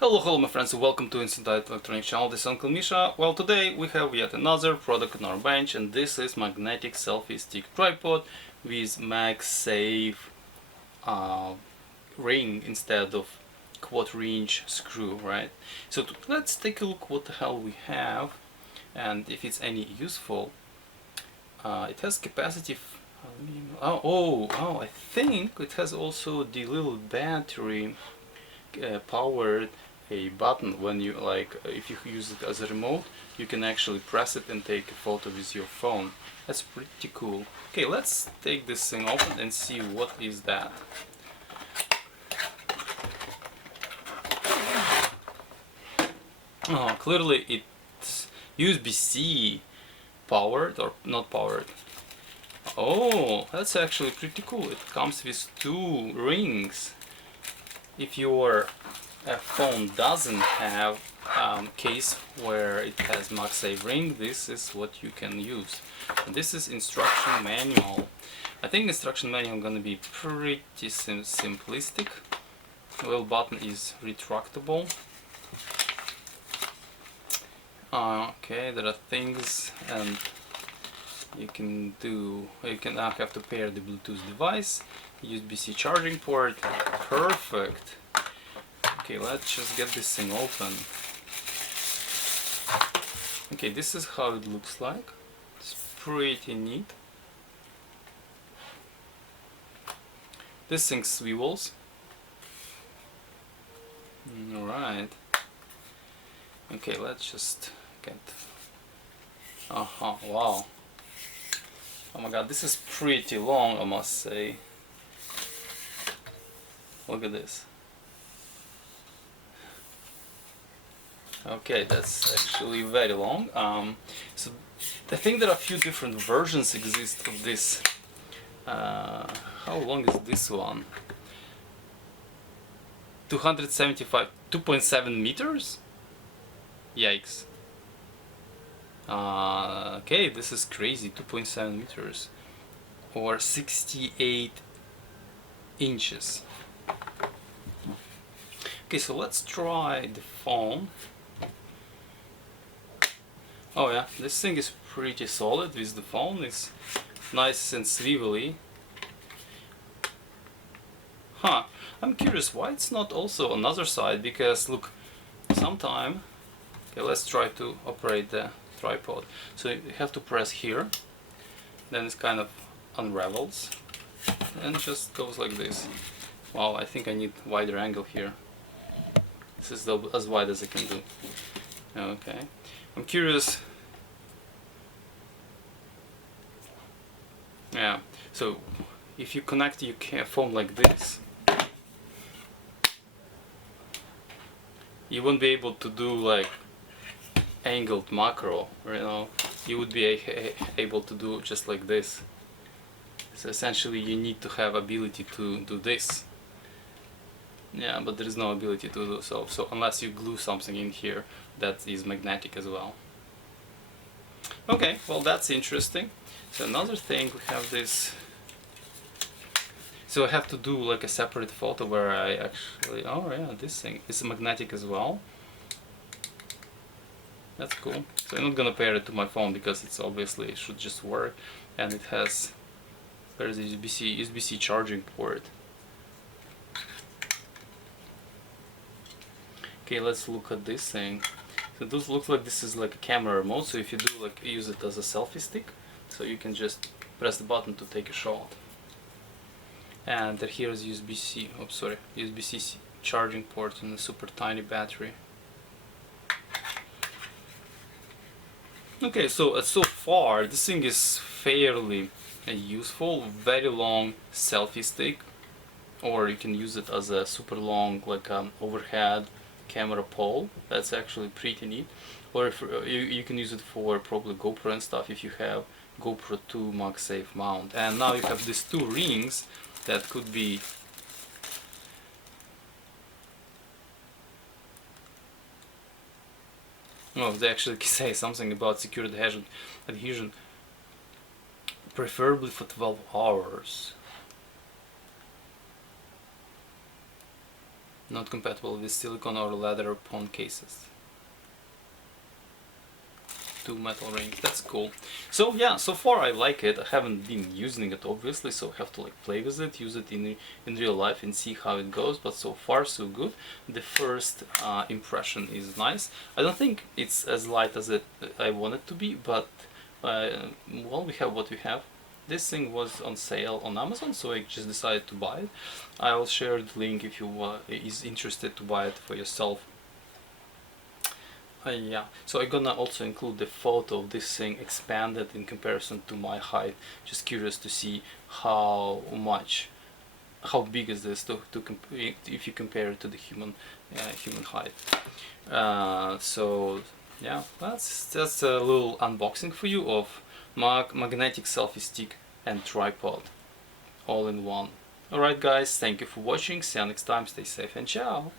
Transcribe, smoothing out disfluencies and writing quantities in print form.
Hello my friends, welcome to Instant Electronic channel. This is Uncle Misha. Well, today we have yet another product on our bench, and this is magnetic selfie stick tripod with MagSafe ring instead of quarter-inch screw, right? So let's take a look what the hell we have and if it's any useful. It has capacity. I think it has also the little battery powered a button. When you if you use it as a remote, you can actually press it and take a photo with your phone. That's pretty cool. Okay, let's take this thing open and see what is that. Oh, clearly it's USB-C powered or not powered. Oh, that's actually pretty cool. It comes with two rings. If your phone doesn't have case where it has MagSafe ring, this is what you can use. And this is instruction manual. I think instruction manual is gonna be pretty simplistic. The little button is retractable. Okay, there are things and you can have to pair the Bluetooth device, USB-C charging port. Perfect. Okay, let's just get this thing open. Okay, this is how it looks like. It's pretty neat. This thing swivels. Alright. Okay, let's just get... wow. Oh my god, this is pretty long, I must say. Look at this. Okay, that's actually very long. So I think there are a few different versions exist of this. How long is this one? 2.7 meters? Yikes. Okay, this is crazy. 2.7 meters or 68 inches. Okay, so let's try the phone. Oh yeah, this thing is pretty solid with the phone. It's nice and swivelly. Huh, I'm curious why it's not also on the other side, because look, sometime... Okay, let's try to operate the tripod. So you have to press here, then it kind of unravels and just goes like this. Wow, I think I need wider angle here. This is as wide as I can do. Okay, I'm curious. Yeah, so if you connect your phone like this, you won't be able to do like angled macro, you know. You would be able to do just like this. So essentially you need to have ability to do this. Yeah, but there is no ability to do so. So unless you glue something in here that is magnetic as well. Okay, well that's interesting. So another thing, we have this. So I have to do like a separate photo where I actually, oh yeah, this thing is magnetic as well. That's cool. So I'm not gonna pair it to my phone because it's obviously it should just work, and it has, there's a USB-C charging port. Okay, let's look at this thing. So this looks like this is like a camera remote. So if you do like use it as a selfie stick, so you can just press the button to take a shot. And here is USB-C. Oh, sorry, USB-C charging port and a super tiny battery. Okay, so so far this thing is fairly useful. Very long selfie stick, or you can use it as a super long like overhead camera pole. That's actually pretty neat. Or if you can use it for probably GoPro and stuff if you have GoPro 2 MagSafe mount. And now you have these two rings that could be they actually say something about secure adhesion, preferably for 12 hours. Not compatible with silicone or leather phone cases. 2 metal rings, that's cool. So yeah, so far I like it. I haven't been using it obviously, so I have to like play with it, use it in real life and see how it goes, but so far so good. The first impression is nice. I don't think it's as light as I want it to be, but well, we have what we have. This thing was on sale on Amazon, so I just decided to buy it. I'll share the link if you is interested to buy it for yourself. Yeah, so I'm gonna also include the photo of this thing expanded in comparison to my height. Just curious to see how big is this if you compare it to the human height. So yeah, that's a little unboxing for you of magnetic selfie stick and tripod, all in one. Alright guys, thank you for watching, see you next time, stay safe and ciao!